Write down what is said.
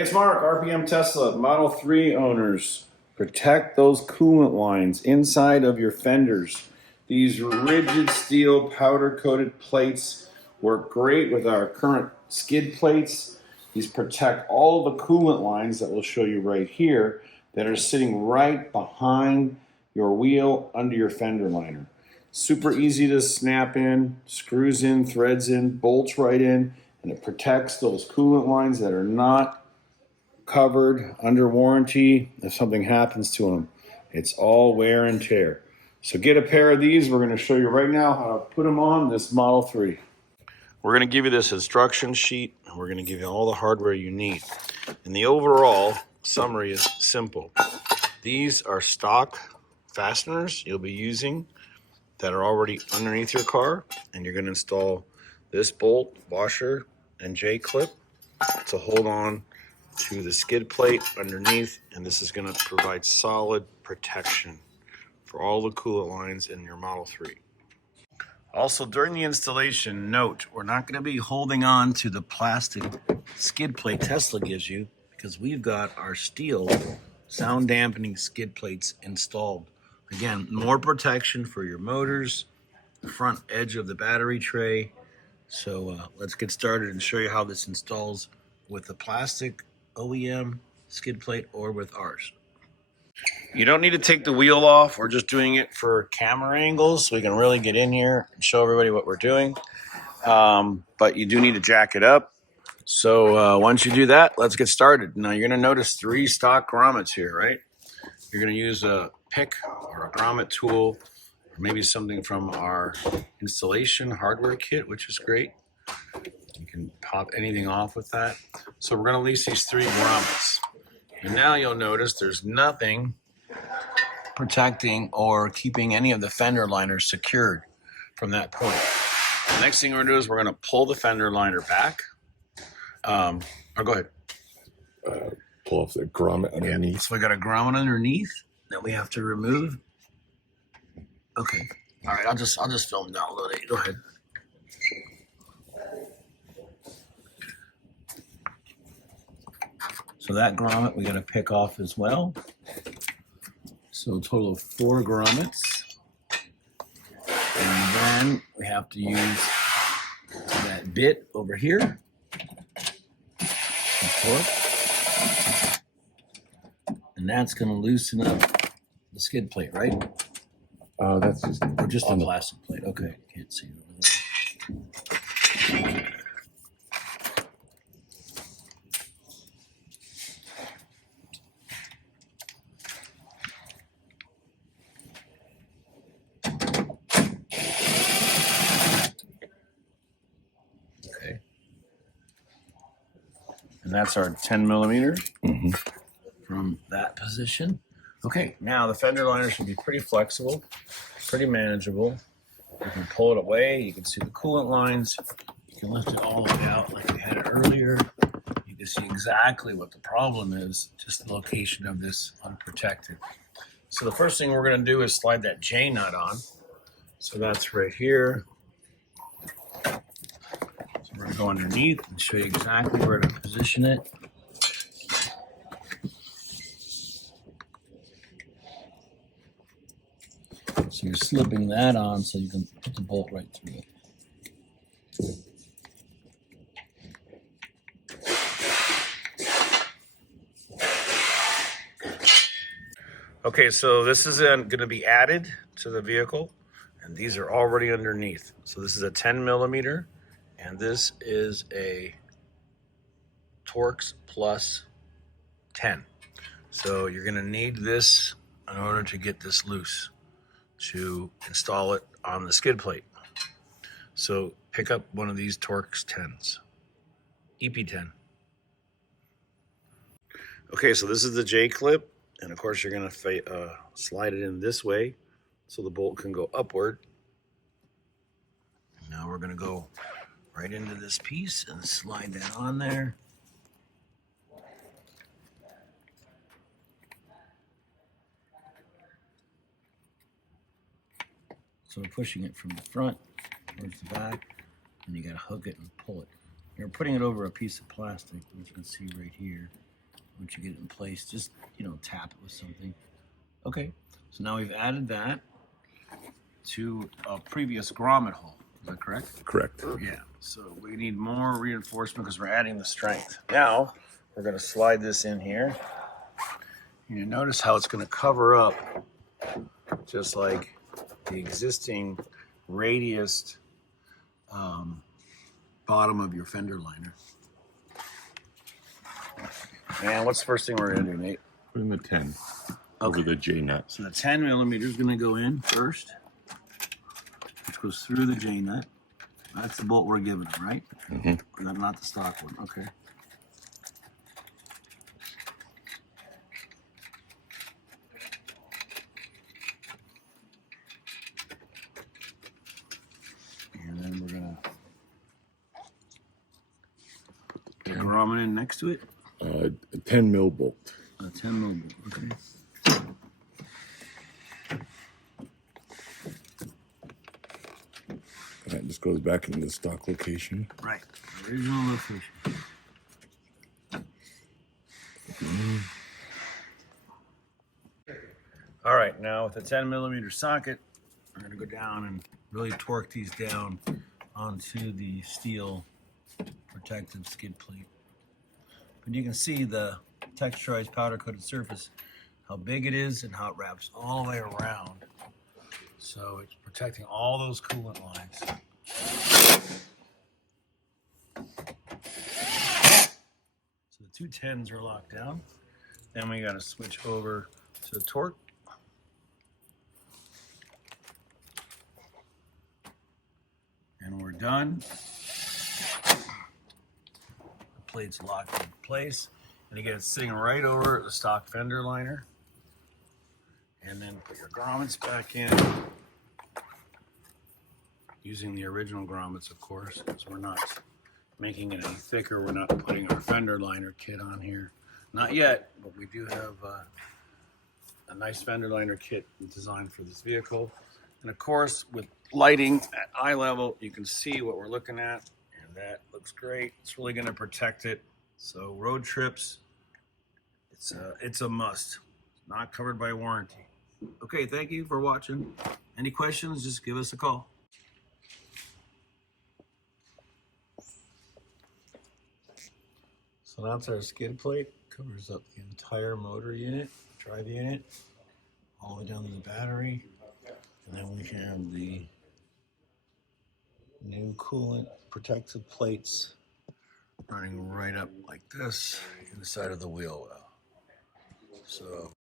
Hey, it's Mark, RPM Tesla, Model 3 owners. Protect those coolant lines inside of your fenders. These rigid steel powder-coated plates work great with our current skid plates. These protect all the coolant lines that we'll show you right here that are sitting right behind your wheel under your fender liner. Super easy to snap in, screws in, threads in, bolts right in, and it protects those coolant lines that are not covered under warranty if something happens to them. It's all wear and tear. So get a pair of these. We're going to show you right now how to put them on this Model 3. We're going to give you this instruction sheet, and we're going to give you all the hardware you need. And the overall summary is simple. These are stock fasteners you'll be using that are already underneath your car, and you're going to install this bolt, washer, and J-clip to hold on to the skid plate underneath, and this is going to provide solid protection for all the coolant lines in your Model 3. Also, during the installation, note, we're not going to be holding on to the plastic skid plate Tesla gives you because we've got our steel sound dampening skid plates installed. Again, more protection for your motors, the front edge of the battery tray. So let's get started and show you how this installs with the plastic OEM skid plate or with ours. You don't need to take the wheel off. We're just doing it for camera angles so we can really get in here and show everybody what we're doing. But you do need to jack it up. So once you do that, let's get started. Now you're going to notice 3 stock grommets here, right? You're going to use a pick or a grommet tool, or maybe something from our installation hardware kit, which is great. You can pop anything off with that. So we're going to release these 3 grommets. And now you'll notice there's nothing protecting or keeping any of the fender liners secured from that point. The next thing we're going to do is we're going to pull the fender liner back. Or go ahead. Pull off the grommet underneath. Yeah. So we got a grommet underneath that we have to remove. Okay. All right. I'll just film download it. Go ahead. So that grommet we got to pick off as well. So a total of 4 grommets. And then we have to use that bit over here. And that's going to loosen up the skid plate, right? That's just a plastic plate. Okay, can't see it over there. And that's our 10 millimeter from that position. Okay, now the fender liner should be pretty flexible, pretty manageable. You can pull it away. You can see the coolant lines. You can lift it all the way out like we had it earlier. You can see exactly what the problem is, just the location of this unprotected. So the first thing we're going to do is slide that J nut on. So that's right here. We're going to go underneath and show you exactly where to position it. So you're slipping that on so you can put the bolt right through it. Okay, so this is going to be added to the vehicle, and these are already underneath. So this is a 10 millimeter. And this is a Torx Plus 10. So you're going to need this in order to get this loose to install it on the skid plate. So pick up one of these Torx 10s, EP10. Okay, so this is the J-clip. And of course, you're going to slide it in this way so the bolt can go upward. Now we're going to go right into this piece and slide that on there. So we're pushing it from the front towards the back, and you got to hook it and pull it. You're putting it over a piece of plastic, which you can see right here. once you get it in place, just, you know, tap it with something. Okay, so now we've added that to a previous grommet hole. Is that correct? Correct. Yeah, so we need more reinforcement because we're adding the strength. Now, we're going to slide this in here. You notice how it's going to cover up just like the existing radiused bottom of your fender liner. And what's the first thing we're going to do, Nate? Put in the 10 over the J nut. So the 10 millimeter is going to go in first, which goes through the J nut. That's the bolt we're giving it, right? Mm-hmm. Not the stock one. Okay. And then we're going to put the grommet in next to it. A 10 mil bolt. A 10 mil bolt. Okay. That just goes back into the stock location. Right. Original location. All right, now with the 10 millimeter socket, we're going to go down and really torque these down onto the steel protective skid plate. But you can see the texturized powder coated surface, how big it is and how it wraps all the way around. So it's protecting all those coolant lines. So the two 10s are locked down. Then we got to switch over to the torque. And we're done. The plate's locked in place. And you get it sitting right over the stock fender liner. And then put your grommets back in. Using the original grommets, of course, because we're not making it any thicker. We're not putting our fender liner kit on here. Not yet, but we do have a nice fender liner kit designed for this vehicle. And of course, with lighting at eye level, you can see what we're looking at, and that looks great. It's really going to protect it. So road trips, it's a must. It's not covered by warranty. Okay, thank you for watching. Any questions, just give us a call. So that's our skid plate. Covers up the entire motor unit, drive unit, all the way down to the battery. And then we have the new coolant protective plates running right up like this inside of the wheel well. So